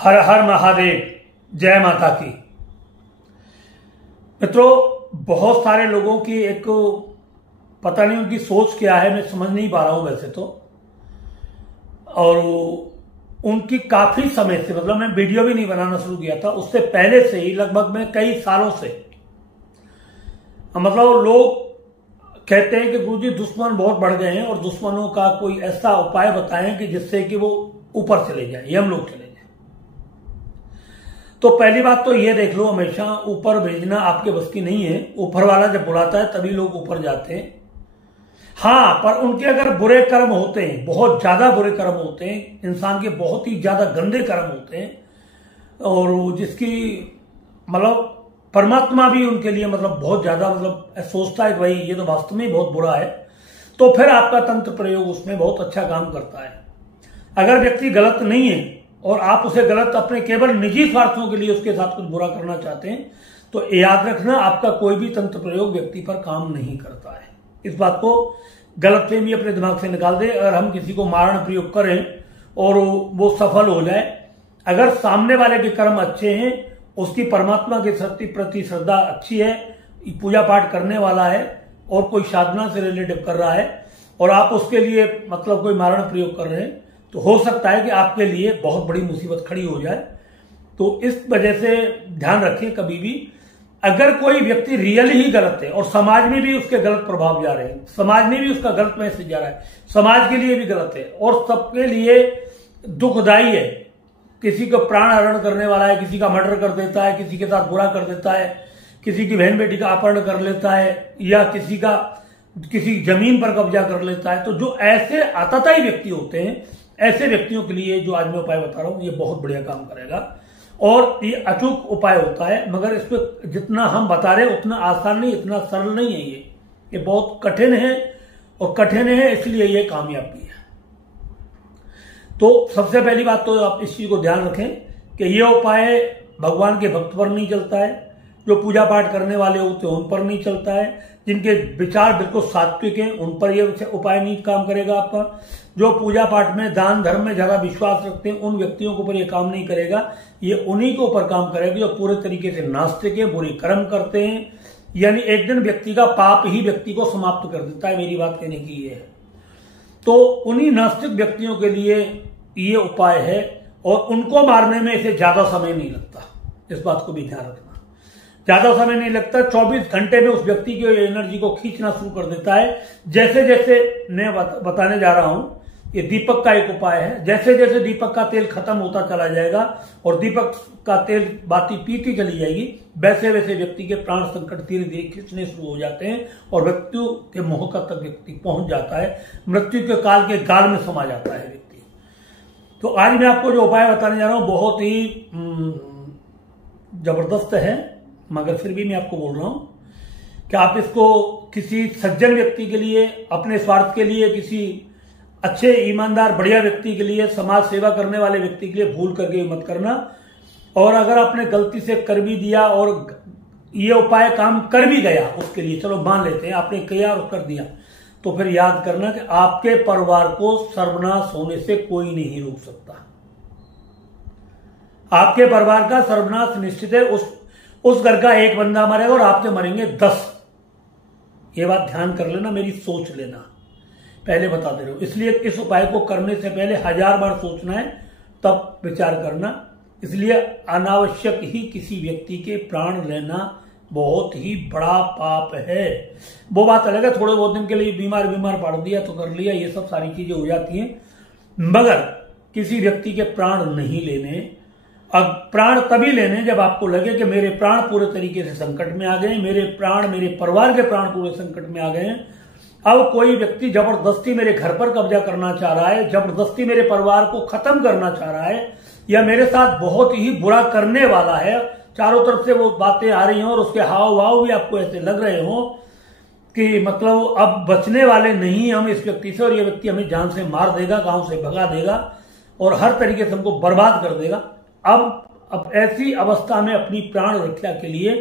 हर हर महादेव, जय माता की। मित्रों, बहुत सारे लोगों की एक पता नहीं उनकी सोच क्या है, मैं समझ नहीं पा रहा हूं वैसे तो। और उनकी काफी समय से, मतलब मैं वीडियो भी नहीं बनाना शुरू किया था, उससे पहले से ही लगभग मैं कई सालों से, मतलब लोग कहते हैं कि गुरुजी दुश्मन बहुत बढ़ गए हैं और दुश्मनों का कोई ऐसा उपाय बताएं कि जिससे कि वो ऊपर चले जाए, यमलोक चले जाए। तो पहली बात तो ये देख लो, हमेशा ऊपर भेजना आपके बस की नहीं है। ऊपर वाला जब बुलाता है तभी लोग ऊपर जाते हैं। हाँ, पर उनके अगर बुरे कर्म होते हैं, बहुत ज्यादा बुरे कर्म होते हैं, इंसान के बहुत ही ज्यादा गंदे कर्म होते हैं, और जिसकी मतलब परमात्मा भी उनके लिए मतलब बहुत ज्यादा मतलब सोचता है कि भाई ये तो वास्तव में बहुत बुरा है, तो फिर आपका तंत्र प्रयोग उसमें बहुत अच्छा काम करता है। अगर व्यक्ति गलत नहीं है और आप उसे गलत अपने केवल निजी स्वार्थों के लिए उसके साथ कुछ बुरा करना चाहते हैं, तो याद रखना आपका कोई भी तंत्र प्रयोग व्यक्ति पर काम नहीं करता है। इस बात को गलतफहमी अपने दिमाग से निकाल दे। अगर हम किसी को मारण प्रयोग करें और वो सफल हो जाए, अगर सामने वाले के कर्म अच्छे हैं, उसकी परमात्मा के प्रति श्रद्धा अच्छी है, पूजा पाठ करने वाला है और कोई साधना से रिलेटिव कर रहा है, और आप उसके लिए मतलब कोई मारण प्रयोग कर रहे हैं, तो हो सकता है कि आपके लिए बहुत बड़ी मुसीबत खड़ी हो जाए। तो इस वजह से ध्यान रखें, कभी भी अगर कोई व्यक्ति रियल ही गलत है और समाज में भी उसके गलत प्रभाव जा रहे हैं, समाज में भी उसका गलत मैसेज जा रहा है, समाज के लिए भी गलत है और सबके लिए दुखदायी है, किसी को प्राण हरण करने वाला है, किसी का मर्डर कर देता है, किसी के साथ बुरा कर देता है, किसी की बहन बेटी का अपहरण कर लेता है, या किसी जमीन पर कब्जा कर लेता है, तो जो ऐसे आतताई व्यक्ति होते हैं, ऐसे व्यक्तियों के लिए जो आज मैं उपाय बता रहा हूं, ये बहुत बढ़िया काम करेगा। और ये अचूक उपाय होता है, मगर इस पर जितना हम बता रहे हैं उतना आसान नहीं, इतना सरल नहीं है। ये बहुत कठिन है, और कठिन है इसलिए ये कामयाब भी है। तो सबसे पहली बात तो आप इस चीज को ध्यान रखें कि ये उपाय भगवान के भक्त पर नहीं चलता है, जो पूजा पाठ करने वाले होते हैं उन पर नहीं चलता है, जिनके विचार बिल्कुल सात्विक हैं उन पर यह उपाय नहीं काम करेगा आपका, जो पूजा पाठ में दान धर्म में ज्यादा विश्वास रखते हैं उन व्यक्तियों के ऊपर ये काम नहीं करेगा। ये उन्हीं के ऊपर काम करेगा जो पूरे तरीके से नास्तिक है, बुरी कर्म करते हैं, यानी एक दिन व्यक्ति का पाप ही व्यक्ति को समाप्त कर देता है। मेरी बात कहने की ये है। तो उन्हीं नास्तिक व्यक्तियों के लिए ये उपाय है, और उनको मारने में इसे ज्यादा समय नहीं लगता, इस बात को भी ध्यान रखना। ज्यादा समय नहीं लगता, 24 घंटे में उस व्यक्ति की एनर्जी को खींचना शुरू कर देता है। जैसे जैसे मैं बताने जा रहा हूं, ये दीपक का एक उपाय है। जैसे जैसे दीपक का तेल खत्म होता चला जाएगा और दीपक का तेल बाती पीती चली जाएगी, वैसे वैसे व्यक्ति के प्राण संकट धीरे धीरे खींचने शुरू हो जाते हैं और मृत्यु के मोहकत तक व्यक्ति पहुंच जाता है, मृत्यु के काल के गाल में समा जाता है व्यक्ति। तो आज मैं आपको जो उपाय बताने जा रहा हूं बहुत ही जबरदस्त है, मगर फिर भी मैं आपको बोल रहा हूं कि आप इसको किसी सज्जन व्यक्ति के लिए, अपने स्वार्थ के लिए, किसी अच्छे ईमानदार बढ़िया व्यक्ति के लिए, समाज सेवा करने वाले व्यक्ति के लिए भूल करके मत करना। और अगर आपने गलती से कर भी दिया और ये उपाय काम कर भी गया, उसके लिए चलो मान लेते हैं आपने किया और कर दिया, तो फिर याद करना कि आपके परिवार को सर्वनाश होने से कोई नहीं रोक सकता। आपके परिवार का सर्वनाश निश्चित है। उस घर का एक बंदा मरेगा और आपके मरेंगे 10। ये बात ध्यान कर लेना, मेरी सोच लेना, पहले बता दे रहे हो। इसलिए इस उपाय को करने से पहले 1000 बार सोचना है, तब विचार करना। इसलिए अनावश्यक ही किसी व्यक्ति के प्राण लेना बहुत ही बड़ा पाप है। वो बात अलग है, थोड़े बहुत दिन के लिए बीमार पड़ दिया तो कर लिया, ये सब सारी चीजें हो जाती हैं, मगर किसी व्यक्ति के प्राण नहीं लेने। अब प्राण तभी लेने जब आपको लगे कि मेरे प्राण पूरे तरीके से संकट में आ गए, मेरे परिवार के प्राण पूरे संकट में आ गए हैं। अब कोई व्यक्ति जबरदस्ती मेरे घर पर कब्जा करना चाह रहा है, जबरदस्ती मेरे परिवार को खत्म करना चाह रहा है, या मेरे साथ बहुत ही बुरा करने वाला है, चारों तरफ से वो बातें आ रही हों और उसके हाव भाव भी आपको ऐसे लग रहे हों कि मतलब अब बचने वाले नहीं हम इस व्यक्ति से, और ये व्यक्ति हमें जान से मार देगा, गांव से भगा देगा और हर तरीके से हमको बर्बाद कर देगा। अब ऐसी अवस्था में अपनी प्राण रक्षा के लिए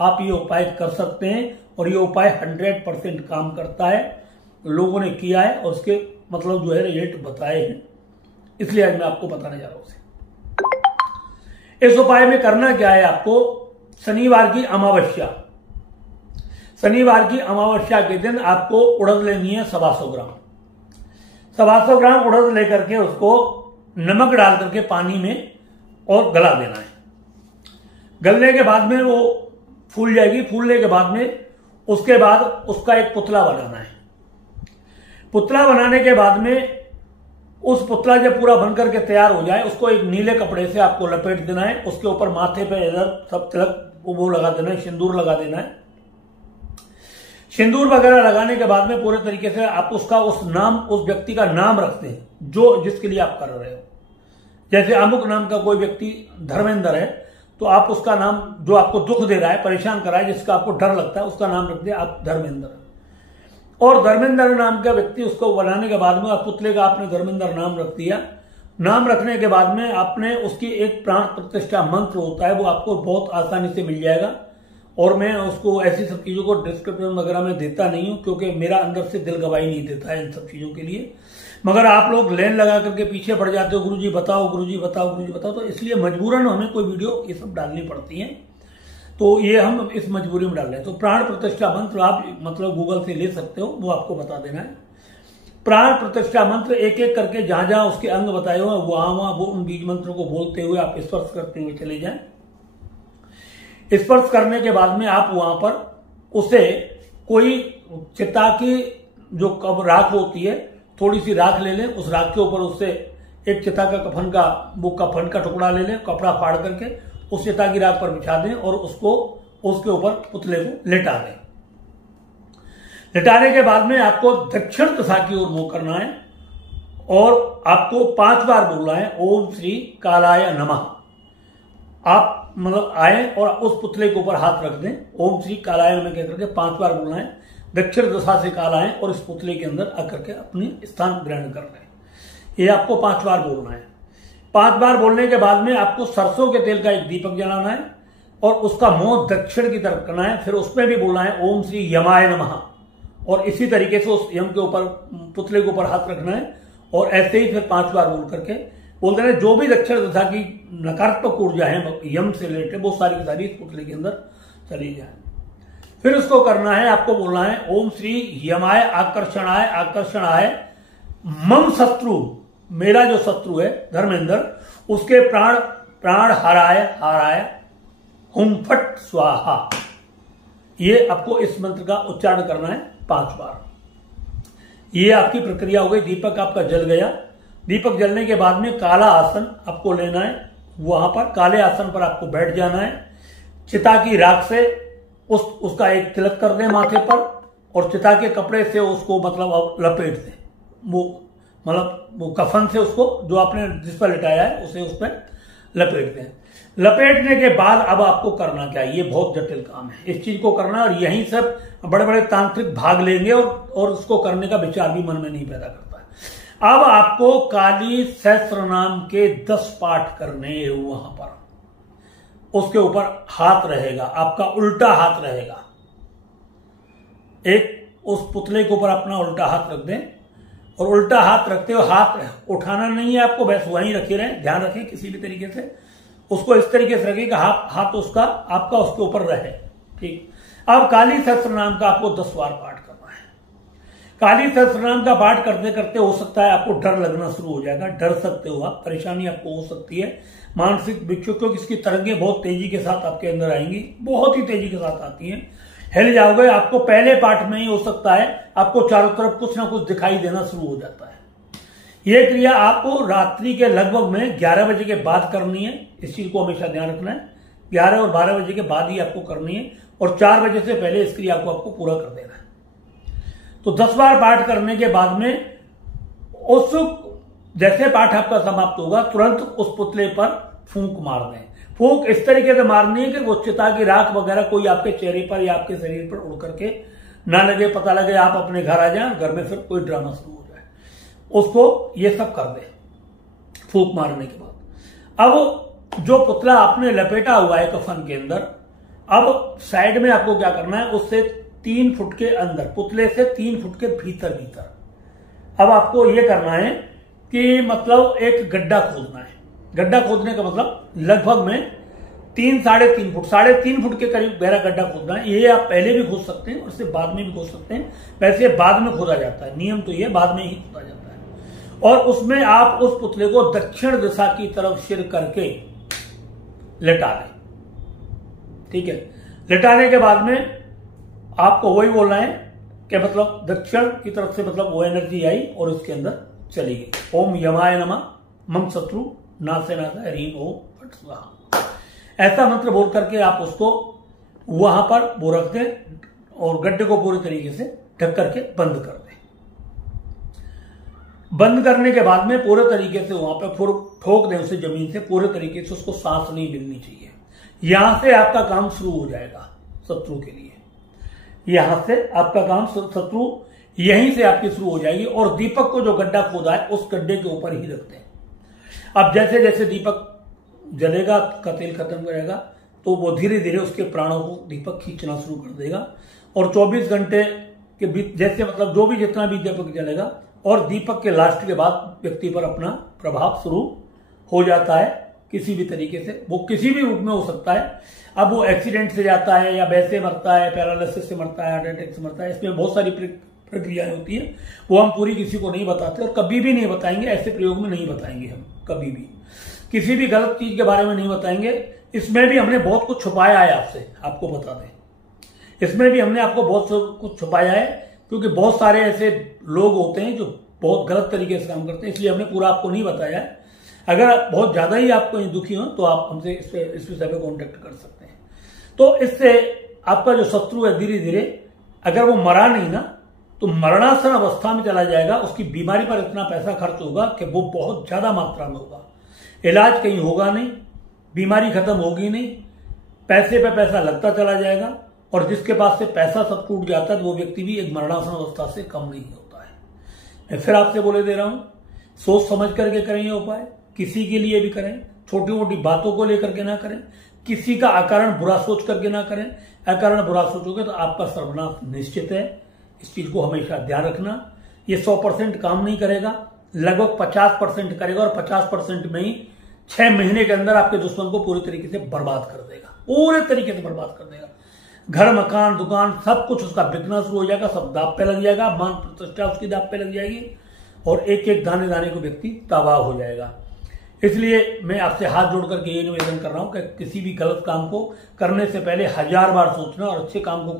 आप ये उपाय कर सकते हैं, और ये उपाय 100% काम करता है। लोगों ने किया है और उसके मतलब जो है रिजल्ट बताए हैं, इसलिए आज मैं आपको बताने जा रहा हूं। इस उपाय में करना क्या है आपको, शनिवार की अमावस्या के दिन आपको उड़द लेनी है 125 ग्राम। 125 ग्राम उड़द लेकर के उसको नमक डाल करके पानी में और गला देना है। गलने के बाद में वो फूल जाएगी। फूलने के बाद में उसके बाद उसका एक पुतला बनाना है। पुतला बनाने के बाद में उस पुतला जब पूरा बनकर के तैयार हो जाए, उसको एक नीले कपड़े से आपको लपेट देना है। उसके ऊपर माथे पे इधर सब तिलक वो लगा देना है, सिंदूर लगा देना है। सिंदूर वगैरह लगाने के बाद में पूरे तरीके से आप उसका उस व्यक्ति का नाम रखते हैं जो जिसके लिए आप कर रहे हो। जैसे अमुक नाम का कोई व्यक्ति धर्मेंद्र है, तो आप उसका नाम, जो आपको दुख दे रहा है, परेशान कर रहा है, जिसका आपको डर लगता है, उसका नाम रख दिया आप धर्मेंद्र। और धर्मेंद्र नाम का व्यक्ति, उसको बनाने के बाद में पुतले का आपने धर्मेंद्र नाम रख दिया। नाम रखने के बाद में आपने उसकी एक प्राण प्रतिष्ठा मंत्र होता है, वो आपको बहुत आसानी से मिल जाएगा। और मैं उसको ऐसी सब चीजों को डिस्क्रिप्शन वगैरह में देता नहीं हूं, क्योंकि मेरा अंदर से दिल गवाही नहीं देता है इन सब चीजों के लिए। मगर आप लोग लाइन लगा करके पीछे पड़ जाते हो, गुरुजी बताओ, गुरुजी बताओ, गुरुजी बताओ, तो इसलिए मजबूरन हमें कोई वीडियो ये सब डालनी पड़ती है। तो ये हम इस मजबूरी में डाल रहे हैं। तो प्राण प्रतिष्ठा मंत्र आप मतलब गूगल से ले सकते हो, वो आपको बता देना है। प्राण प्रतिष्ठा मंत्र एक एक करके जहां जहां उसके अंग बताए हुए वहां वो उन बीज मंत्रों को बोलते हुए आप स्पर्श करते हुए चले जाएं। स्पर्श करने के बाद में आप वहां पर उसे कोई चिता की जो कब राख होती है, थोड़ी सी राख ले लें। उस राख के ऊपर उससे एक चिता का कफन का टुकड़ा ले लें, कपड़ा फाड़ करके उस चिता की राख पर बिछा दें और उसको उसके ऊपर पुतले को लेटा दें। लेटाने के बाद में आपको दक्षिण दिशा की ओर मुंह करना है और आपको 5 बार बोलना है, ओम श्री कालाय नमः। आप मतलब आए और उस पुतले के ऊपर हाथ रख दें, ओम श्री कालाय नमः कहकर के 5 बार बोलना है। दक्षिण दिशा से काल आए और इस पुतले के अंदर आकर के अपनी स्थान ग्रहण कर रहे हैं। ये आपको 5 बार बोलना है। 5 बार बोलने के बाद में आपको सरसों के तेल का एक दीपक जलाना है और उसका मुंह दक्षिण की तरफ करना है। फिर उसमें भी बोलना है ओम श्री यमाय नमः, और इसी तरीके से उस यम के ऊपर, पुतले के ऊपर हाथ रखना है और ऐसे ही फिर 5 बार बोल करके बोलते हैं जो भी दक्षिण दिशा की नकारात्मक ऊर्जा है यम से रिलेटेड, वो सारी की सारी इस पुतले के अंदर चली जाए। फिर उसको करना है, आपको बोलना है ओम श्री यमाय आकर्षणाय आकर्षणाय मम शत्रु, मेरा जो शत्रु है धर्मेंद्र, उसके प्राण हराय हराय हुम फट स्वाहा। ये आपको इस मंत्र का उच्चारण करना है 5 बार। ये आपकी प्रक्रिया हो गई। दीपक आपका जल गया। दीपक जलने के बाद में काला आसन आपको लेना है। वहां पर काले आसन पर आपको बैठ जाना है। चिता की राख से उसका एक तिलक कर दें माथे पर और चिता के कपड़े से उसको मतलब लपेट दें। वो कफन से उसको जो आपने जिस पर लिटाया है उसे उस पर लपेट दें। लपेटने के बाद अब आपको करना क्या है, ये बहुत जटिल काम है। इस चीज को करना और यहीं सब बड़े बड़े तांत्रिक भाग लेंगे और उसको करने का विचार भी मन में नहीं पैदा करता है। अब आपको काली सहस्त्र नाम के 10 पाठ करने वहां पर। उसके ऊपर हाथ रहेगा, आपका उल्टा हाथ रहेगा। एक उस पुतले के ऊपर अपना उल्टा हाथ रख दें और उल्टा हाथ रखते हो, हाथ उठाना नहीं है आपको, बस वहीं रखे रहें। ध्यान रखें किसी भी तरीके से उसको इस तरीके से रखें कि हाथ उसका आपका उसके ऊपर रहे। ठीक। अब काली सहस्त्र नाम का आपको 10 बार पाठ करना है। काली सहस्त्र नाम का पाठ करते करते हो सकता है आपको डर लगना शुरू हो जाएगा, डर सकते हो आप, परेशानी आपको हो सकती है, मानसिक विक्षोभ, क्योंकि इसकी तरंगें बहुत तेजी के साथ आपके अंदर आएंगी, बहुत ही तेजी के साथ आती हैं। हिल जाओगे। आपको पहले पाठ में ही हो सकता है आपको चारों तरफ कुछ ना कुछ दिखाई देना शुरू हो जाता है। यह क्रिया आपको रात्रि के लगभग में 11 बजे के बाद करनी है। इस चीज को हमेशा ध्यान रखना है। 11 और 12 बजे के बाद ही आपको करनी है और 4 बजे से पहले इस क्रिया को आपको पूरा कर देना है। तो 10 बार पाठ करने के बाद में उस जैसे पाठ आपका समाप्त होगा तुरंत उस पुतले पर फूंक मार दें। फूंक इस तरीके से मारनी है कि वो चिता की राख वगैरह कोई आपके चेहरे पर या आपके शरीर पर उड़ करके ना लगे, पता लगे आप अपने घर आ जाए, घर में फिर कोई ड्रामा शुरू हो जाए। उसको ये सब कर दे फूंक मारने के बाद। अब जो पुतला आपने लपेटा हुआ है कफन के अंदर, अब साइड में आपको क्या करना है, उससे 3 फुट के अंदर, पुतले से 3 फुट के भीतर अब आपको ये करना है कि मतलब एक गड्ढा खोदना है। गड्ढा खोदने का मतलब लगभग में 3-3.5 फुट, 3.5 फुट के करीब गहरा गड्ढा खोदना है। ये आप पहले भी खोद सकते हैं और इससे बाद में भी खोद सकते हैं। वैसे बाद में खोदा जाता है, नियम तो ये बाद में ही खोदा जाता है। और उसमें आप उस पुतले को दक्षिण दिशा की तरफ सिर करके लेटा दें। ठीक है, लेटाने के बाद में आपको वही बोलना है कि मतलब दक्षिण की तरफ से मतलब वो एनर्जी आई और उसके अंदर चली गई। ओम यमाय नमः, मम शत्रु नासे नासा, ह्रीम ओम फट स्वाहा। ऐसा मंत्र बोल करके आप उसको वहां पर वो रख दें और गड्ढे को पूरी तरीके से ढक करके बंद कर दें। बंद करने के बाद में पूरे तरीके से वहां पर ठोक दें उसे जमीन से, पूरे तरीके से उसको सांस नहीं मिलनी चाहिए। यहां से आपका काम शुरू हो जाएगा शत्रु के लिए। यहां से आपका काम शत्रु यहीं से आपकी शुरू हो जाएगी। और दीपक को जो गड्ढा खोदा है उस गड्ढे के ऊपर ही रखते हैं। अब जैसे जैसे दीपक जलेगा का तेल खत्म करेगा तो वो धीरे धीरे उसके प्राणों को दीपक खींचना शुरू कर देगा। और 24 घंटे के बीच जैसे मतलब जो भी जितना भी दीपक जलेगा और दीपक के लास्ट के बाद व्यक्ति पर अपना प्रभाव शुरू हो जाता है किसी भी तरीके से। वो किसी भी रूप में हो सकता है। अब वो एक्सीडेंट से जाता है या वैसे मरता है, पैरालिसिस से मरता है, हार्ट अटैक से मरता है। इसमें बहुत सारी प्रक्रियाएं होती है, वो हम पूरी किसी को नहीं बताते और कभी भी नहीं बताएंगे। ऐसे प्रयोग में नहीं बताएंगे हम कभी भी, किसी भी गलत चीज के बारे में नहीं बताएंगे। इसमें भी हमने बहुत कुछ छुपाया है आपसे, आपको बता दें। इसमें भी हमने आपको बहुत कुछ छुपाया है क्योंकि बहुत सारे ऐसे लोग होते हैं जो बहुत गलत तरीके से काम करते हैं, इसलिए हमने पूरा आपको नहीं बताया है। अगर बहुत ज्यादा ही आपको दुखी हो तो आप हमसे इस विषय पे कॉन्टेक्ट कर सकते हैं। तो इससे आपका जो शत्रु है धीरे धीरे, अगर वो मरा नहीं ना तो मरणासन अवस्था में चला जाएगा। उसकी बीमारी पर इतना पैसा खर्च होगा कि वो बहुत ज्यादा मात्रा में होगा। इलाज कहीं होगा नहीं, बीमारी खत्म होगी नहीं, पैसे पे पैसा लगता चला जाएगा। और जिसके पास से पैसा सब टूट जाता है तो वो व्यक्ति भी एक मरणासन अवस्था से कम नहीं होता है। मैं फिर आपसे बोले दे रहा हूं, सोच समझ करके करें ये उपाय, किसी के लिए भी करें, छोटी मोटी बातों को लेकर के ना करें, किसी का अकारण बुरा सोच करके ना करें। अकारण बुरा सोचोगे तो आपका सर्वनाश निश्चित है। इस चीज को हमेशा ध्यान रखना। ये 100% काम नहीं करेगा, लगभग 50% करेगा और 50% में ही 6 महीने के अंदर आपके दुश्मन को पूरी तरीके से बर्बाद कर देगा, पूरे तरीके से बर्बाद कर देगा। घर मकान दुकान सब कुछ उसका बिकना शुरू हो जाएगा, सब दांव पे लग जाएगा, मान प्रतिष्ठा उसकी दांव पे लग जाएगी और एक एक दाने दाने को व्यक्ति तबाह हो जाएगा। इसलिए मैं आपसे हाथ जोड़ करके ये निवेदन कर रहा हूं कि किसी भी गलत काम को करने से पहले 1000 बार सोचना और अच्छे काम को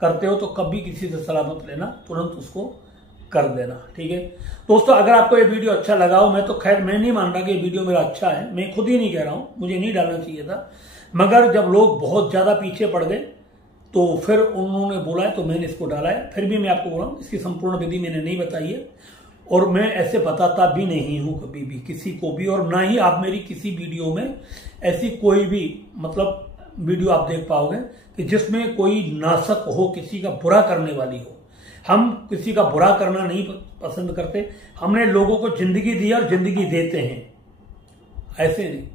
करते हो तो कभी किसी से सलाह मत लेना, तुरंत उसको कर देना। ठीक है दोस्तों, अगर आपको ये वीडियो अच्छा लगा हो, मैं तो खैर मैं नहीं मान रहा कि ये वीडियो मेरा अच्छा है, मैं खुद ही नहीं कह रहा हूं, मुझे नहीं डालना चाहिए था, मगर जब लोग बहुत ज्यादा पीछे पड़ गए तो फिर उन्होंने बोला है तो मैंने इसको डाला है। फिर भी मैं आपको बोल रहा हूं, इसकी संपूर्ण विधि मैंने नहीं बताई है और मैं ऐसे बताता भी नहीं हूं कभी भी किसी को भी। और ना ही आप मेरी किसी वीडियो में ऐसी कोई भी मतलब वीडियो आप देख पाओगे कि जिसमें कोई नाशक हो, किसी का बुरा करने वाली हो। हम किसी का बुरा करना नहीं पसंद करते। हमने लोगों को जिंदगी दी और जिंदगी देते हैं, ऐसे नहीं।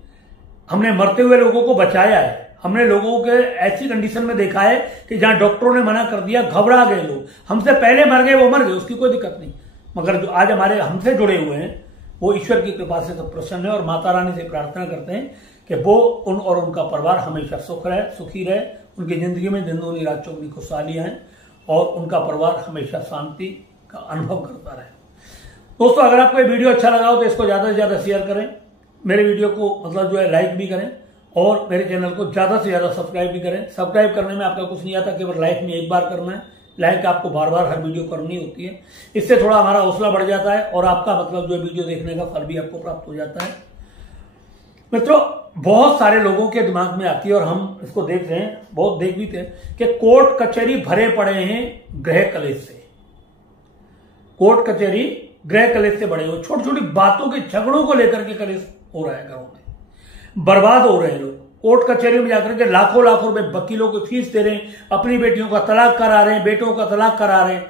हमने मरते हुए लोगों को बचाया है। हमने लोगों के ऐसी कंडीशन में देखा है कि जहां डॉक्टरों ने मना कर दिया, घबरा गए लोग, हमसे पहले मर गए, वो मर गए, उसकी कोई दिक्कत नहीं। मगर जो आज हमारे हमसे जुड़े हुए हैं वो ईश्वर की कृपा से सब प्रसन्न है और माता रानी से प्रार्थना करते हैं कि वो उन और उनका परिवार हमेशा सुखी रहे, उनकी जिंदगी में दिन दूनी रात चौगनी खुशहालियां हैं और उनका परिवार हमेशा शांति का अनुभव करता रहे। दोस्तों, अगर आपको ये वीडियो अच्छा लगा हो तो इसको ज्यादा से ज्यादा शेयर करें, मेरे वीडियो को मतलब जो है लाइक भी करें और मेरे चैनल को ज्यादा से ज्यादा सब्सक्राइब भी करें। सब्सक्राइब करने में आपका कुछ नहीं आता, केवल लाइफ में एक बार करना है। लाइक आपको बार बार हर वीडियो करनी होती है, इससे थोड़ा हमारा हौसला बढ़ जाता है और आपका मतलब जो वीडियो देखने का फल भी आपको प्राप्त हो जाता है। मित्रों, बहुत सारे लोगों के दिमाग में आती है और हम इसको देख रहे हैं, बहुत देख भी थे कि कोर्ट कचहरी भरे पड़े हैं गृह कलेश से। कोर्ट कचहरी गृह कलेश से बड़े हो, छोटी छोटी बातों के झगड़ों को लेकर के कलेश हो रहा है घरों में, बर्बाद हो रहे हैं लोग। कोर्ट कचहरी में जाकर के लाखों लाखों रुपए वकीलों को फीस दे रहे हैं, अपनी बेटियों का तलाक करा रहे हैं, बेटों का तलाक करा रहे हैं।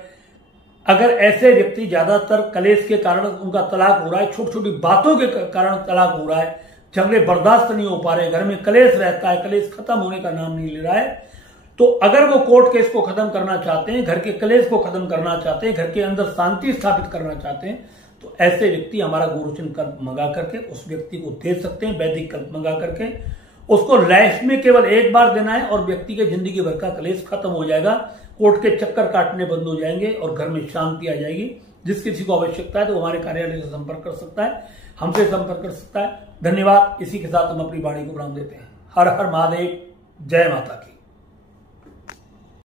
अगर ऐसे व्यक्ति ज्यादातर कलेश के कारण उनका तलाक हो रहा है, छोटी छोटी बातों के कारण तलाक हो रहा है, झगड़े बर्दाश्त नहीं हो पा रहे, घर में कलेश रहता है, कलेश खत्म होने का नाम नहीं ले रहा है, तो अगर वो कोर्ट केस को खत्म करना चाहते हैं, घर के कलेश को खत्म करना चाहते हैं, घर के अंदर शांति स्थापित करना चाहते हैं, तो ऐसे व्यक्ति हमारा गुरुचन कल्प मंगा करके उस व्यक्ति को दे सकते हैं, वैदिक कल्प मंगा करके। उसको लाइफ में केवल एक बार देना है और व्यक्ति के जिंदगी भर का कलेश खत्म हो जाएगा, कोर्ट के चक्कर काटने बंद हो जाएंगे और घर में शांति आ जाएगी। जिस किसी को आवश्यकता है तो हमारे कार्यालय से संपर्क कर सकता है, हमसे संपर्क कर सकता है। धन्यवाद। इसी के साथ हम अपनी वाणी को विराम देते हैं। हर हर महादेव, जय माता की।